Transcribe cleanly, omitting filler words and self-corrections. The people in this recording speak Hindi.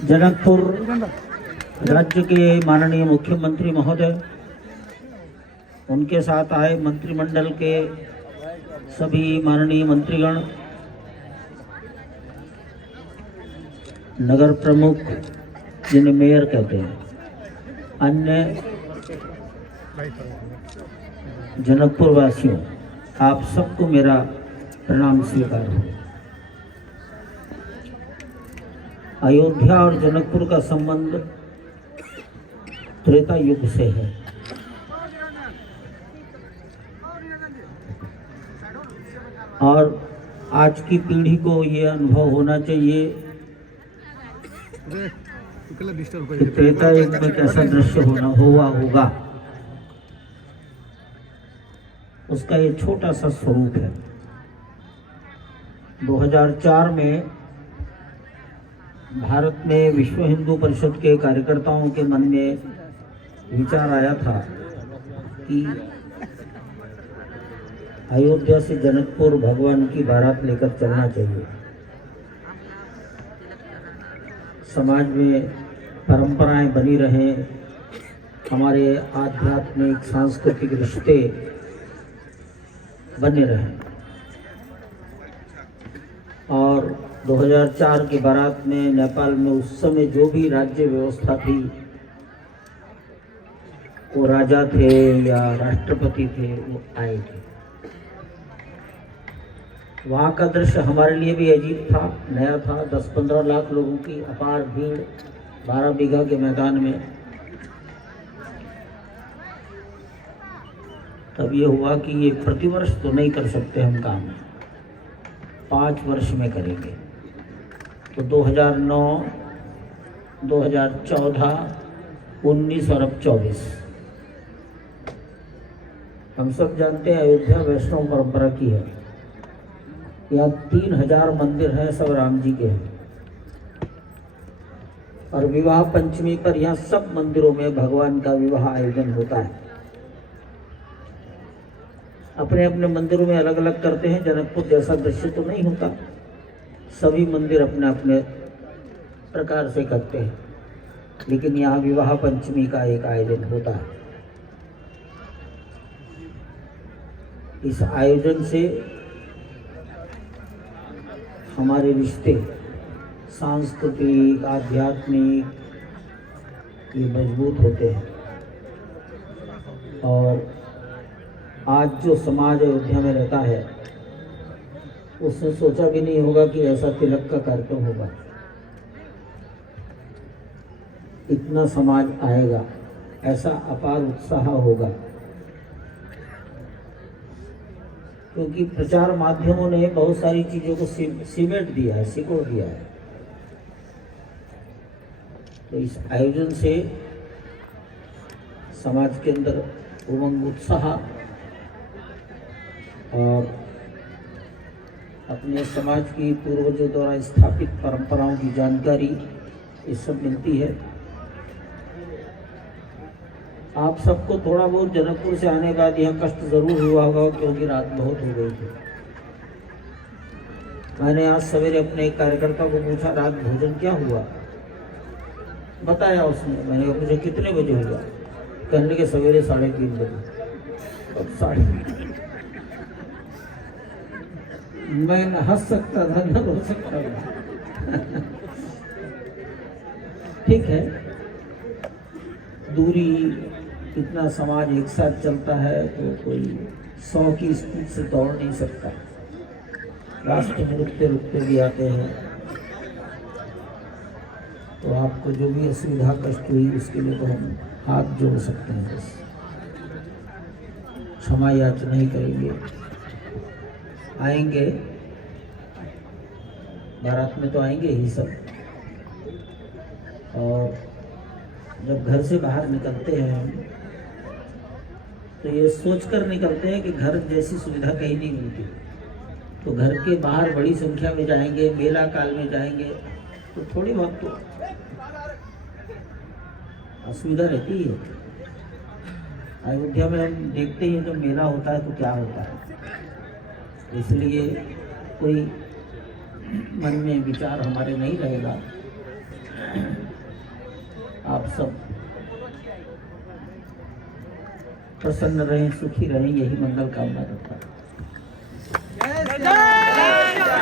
जनकपुर राज्य के माननीय मुख्यमंत्री महोदय, उनके साथ आए मंत्रिमंडल के सभी माननीय मंत्रीगण, नगर प्रमुख जिन्हें मेयर कहते हैं, अन्य जनकपुर वासियों, आप सबको मेरा प्रणाम स्वीकार हो। अयोध्या और जनकपुर का संबंध त्रेता युग से है और आज की पीढ़ी को ये अनुभव होना चाहिए कि त्रेता युग में कैसा दृश्य होगा। उसका ये छोटा सा स्वरूप है। 2004 में भारत में विश्व हिंदू परिषद के कार्यकर्ताओं के मन में विचार आया था कि अयोध्या से जनकपुर भगवान की बारात लेकर चलना चाहिए। समाज में परंपराएं बनी रहें, हमारे आध्यात्मिक सांस्कृतिक रिश्ते बने रहें। और 2004 की बारात में नेपाल में उस समय जो भी राज्य व्यवस्था थी, वो राजा थे या राष्ट्रपति थे, वो आए थे। वहाँ का दृश्य हमारे लिए भी अजीब था, नया था। 10-15 लाख लोगों की अपार भीड़ 12 बीघा के मैदान में। तब ये हुआ कि ये प्रतिवर्ष तो नहीं कर सकते हम काम, 5 वर्ष में करेंगे। तो 2009, 2014, 19 और अब 24। हम सब जानते हैं अयोध्या वैष्णव परंपरा की है। यहाँ 3000 मंदिर हैं, सब राम जी के हैं। और विवाह पंचमी पर यहाँ सब मंदिरों में भगवान का विवाह आयोजन होता है। अपने अपने मंदिरों में अलग अलग करते हैं। जनकपुर जैसा दृश्य तो नहीं होता, सभी मंदिर अपने अपने प्रकार से करते हैं, लेकिन यहाँ विवाह पंचमी का एक आयोजन होता है। इस आयोजन से हमारे रिश्ते सांस्कृतिक, आध्यात्मिक ये मजबूत होते हैं। और आज जो समाज अयोध्या में रहता है, उसने सोचा भी नहीं होगा कि ऐसा तिलक का कार्यक्रम होगा, इतना समाज आएगा, ऐसा अपार उत्साह होगा। क्योंकि प्रचार माध्यमों ने बहुत सारी चीज़ों को सीमेंट दिया है, सिकोड़ दिया है। तो इस आयोजन से समाज के अंदर उमंग, उत्साह और अपने समाज की पूर्वजों द्वारा स्थापित परंपराओं की जानकारी ये सब मिलती है। आप सबको थोड़ा बहुत जनकपुर से आने के बाद यह कष्ट जरूर हुआ होगा, क्योंकि रात बहुत हो गई थी। मैंने आज सवेरे अपने एक कार्यकर्ता को पूछा, रात भोजन क्या हुआ? बताया उसने। मैंने पूछा कितने बजे हुआ? कहने के सवेरे 3:30 बजे। अब 3:30 मैं न हंस सकता था न रो सकता था। ठीक है, दूरी इतना समाज एक साथ चलता है तो कोई 100 की स्पीड से दौड़ नहीं सकता। रास्ते में रुकते रुकते भी आते हैं। तो आपको जो भी असुविधा कष्ट हुई उसके लिए तो हम हाथ जोड़ सकते हैं, बस क्षमा याचना नहीं करेंगे। आएंगे, बारात में तो आएंगे ही सब। और जब घर से बाहर निकलते हैं हम, तो ये सोचकर निकलते हैं कि घर जैसी सुविधा कहीं नहीं मिलती। तो घर के बाहर बड़ी संख्या में जाएंगे, मेला काल में जाएंगे, तो थोड़ी बहुत तो असुविधा रहती है। अयोध्या में हम देखते ही जब मेला होता है तो क्या होता है। इसलिए कोई मन में विचार हमारे नहीं रहेगा। आप सब प्रसन्न रहें, सुखी रहें, यही मंगल कामना करता हूँ।